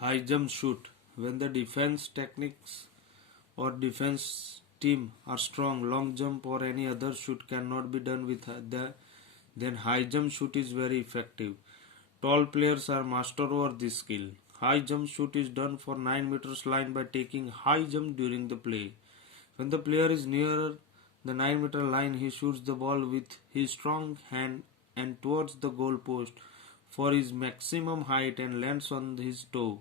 High jump shoot. When the defense techniques or defense team are strong, long jump or any other shoot cannot be done with then high jump shoot is very effective. Tall players are master over this skill. High jump shoot is done for 9 meters line by taking high jump during the play. When the player is near the 9-meter line, he shoots the ball with his strong hand and towards the goal post for his maximum height and lands on his toe.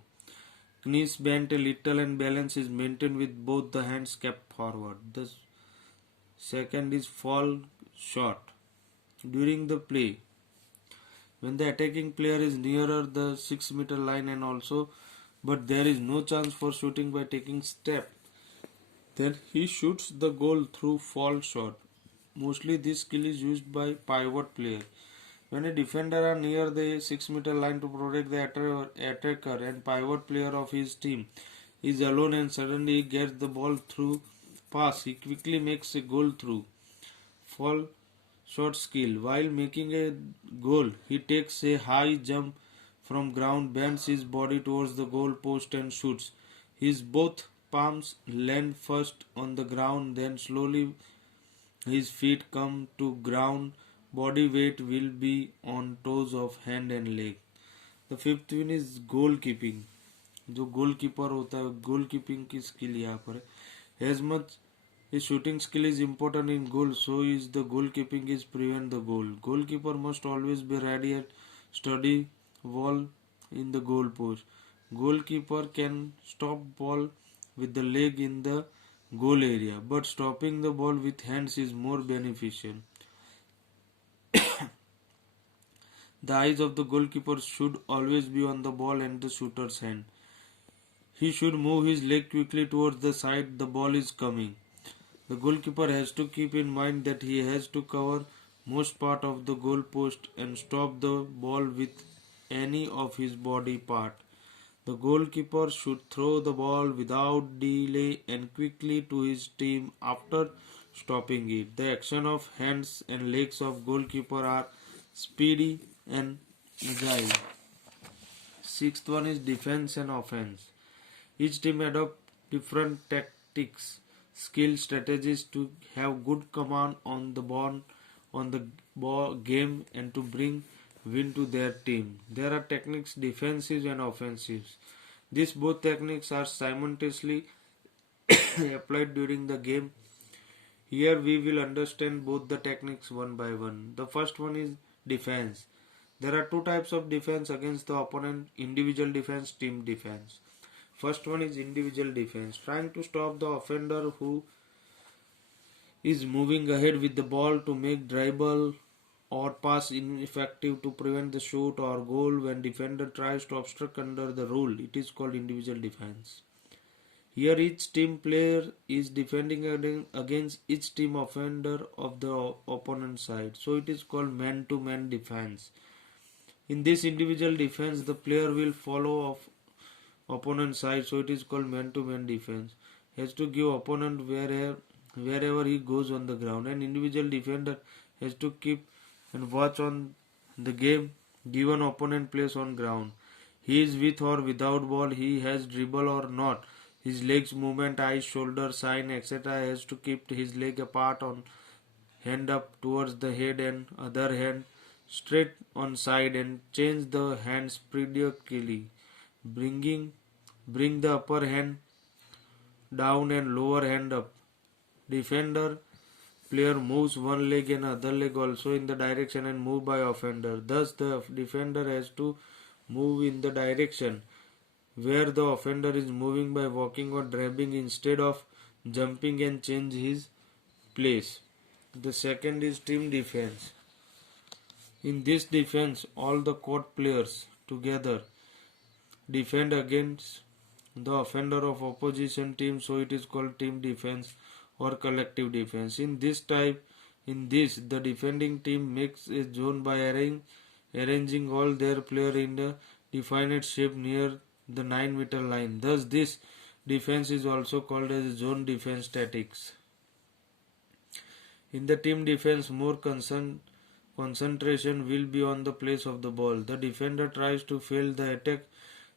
Knees bent a little and balance is maintained with both the hands kept forward. The second is fall shot. During the play, when the attacking player is nearer the 6-meter line and also but there is no chance for shooting by taking step, then he shoots the goal through fall shot. Mostly this skill is used by pivot player. When a defender are near the 6-meter line to protect the attacker and pivot player of his team is alone and suddenly he gets the ball through pass, he quickly makes a goal through fall shot skill. While making a goal, he takes a high jump from ground, bends his body towards the goal post and shoots. His both palms land first on the ground, then slowly his feet come to ground. Body weight will be on toes of hand and leg. The fifth one is goal keeping. जो goal keeper होता है गोल keeping की skill यहाँ पर है. As much his shooting skill is important in goal, so is the goalkeeping is prevent the goal. Goalkeeper must always be ready at steady ball in the goal post. Goalkeeper can stop ball with the leg in the goal area, but stopping the ball with hands is more beneficial. The eyes of the goalkeeper should always be on the ball and the shooter's hand. He should move his leg quickly towards the side the ball is coming. The goalkeeper has to keep in mind that he has to cover most part of the goal post and stop the ball with any of his body part. The goalkeeper should throw the ball without delay and quickly to his team after stopping it. The action of hands and legs of goalkeeper are speedy and agile. Sixth one is defense and offense. Each team adopt different tactics, skill strategies to have good command on the game and to bring win to their team. There are techniques defensive and offensive. These both techniques are simultaneously applied during the game. Here we will understand both the techniques one by one. The first one is defense. There are two types of defense against the opponent: individual defense, team defense. First one is individual defense, trying to stop the offender who is moving ahead with the ball to make dribble or pass ineffective to prevent the shoot or goal. When defender tries to obstruct under the rule, it is called individual defense. Here each team player is defending against each team offender of the opponent side, so it is called man-to-man defense. In this individual defense, the player will follow opponent side, so it is called man-to-man defense. He has to give opponent wherever he goes on the ground, and individual defender has to keep and watch on the game given opponent plays on ground. He is with or without ball, he has dribble or not, his legs movement, eyes, shoulder, sign, etc. has to keep his leg apart on hand up towards the head and other hand straight on side and change the hands periodically. Bring the upper hand down and lower hand up. Defender player moves one leg and other leg also in the direction and move by offender. Thus the defender has to move in the direction where the offender is moving by walking or driving instead of jumping and change his place. The second is team defense. In this defense, all the court players together defend against the offender of opposition team, so it is called team defense or collective defense. In this, the defending team makes a zone by arranging all their players in a definite shape near the 9-meter line. Thus, this defense is also called as zone defense tactics. In the team defense, more concentration will be on the place of the ball. The defender tries to fail the attack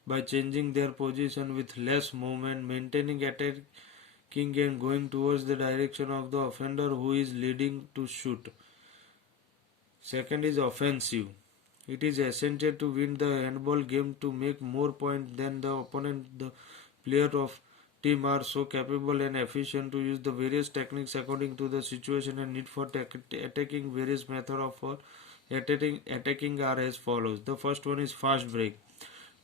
by changing their position with less movement, maintaining attacking and going towards the direction of the offender who is leading to shoot. Second is offensive. It is essential to win the handball game to make more points than the opponent. The player of team are so capable and efficient to use the various techniques according to the situation and need for attacking. Various methods of attacking are as follows. The first one is fast break.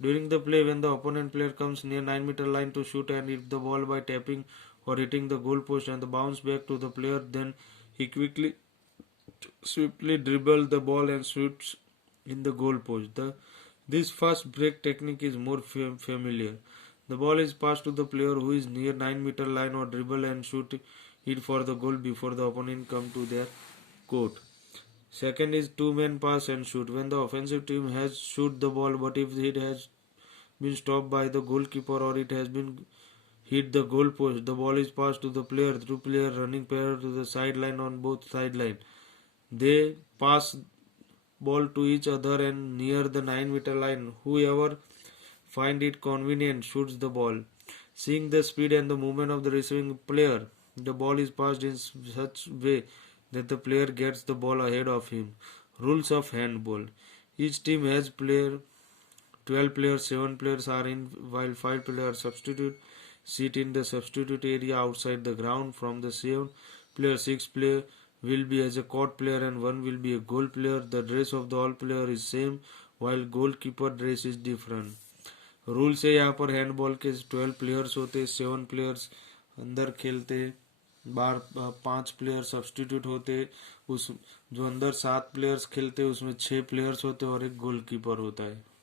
During the play, when the opponent player comes near 9-meter line to shoot and hit the ball by tapping or hitting the goal post and the bounce back to the player, then he swiftly dribble the ball and shoots in the goal post. This fast break technique is more familiar. The ball is passed to the player who is near 9-meter line or dribble and shoot it for the goal before the opponent come to their court. Second is two-man pass and shoot. When the offensive team has shoot the ball, but if it has been stopped by the goalkeeper or it has been hit the goal post, the ball is passed to the player through player running parallel to the sideline on both sideline. They pass ball to each other and near the 9-meter line. Whoever find it convenient shoots the ball. Seeing the speed and the movement of the receiving player, the ball is passed in such way that the player gets the ball ahead of him. Rules of handball. Each team has 12 players, 7 players are in while 5 players substitute. Sit in the substitute area outside the ground. From the 7 player, 6 player will be as a court player and 1 will be a goal player. The dress of the all player is same while goalkeeper dress is different. Rules है यहाँ पर handball के 12 players होते, 7 players अंदर खेलते, बाहर 5 player substitute होते, उस जो अंदर 7 प्लेयर्स खेलते उसमें 6 प्लेयर्स होते और एक गोलकीपर होता है.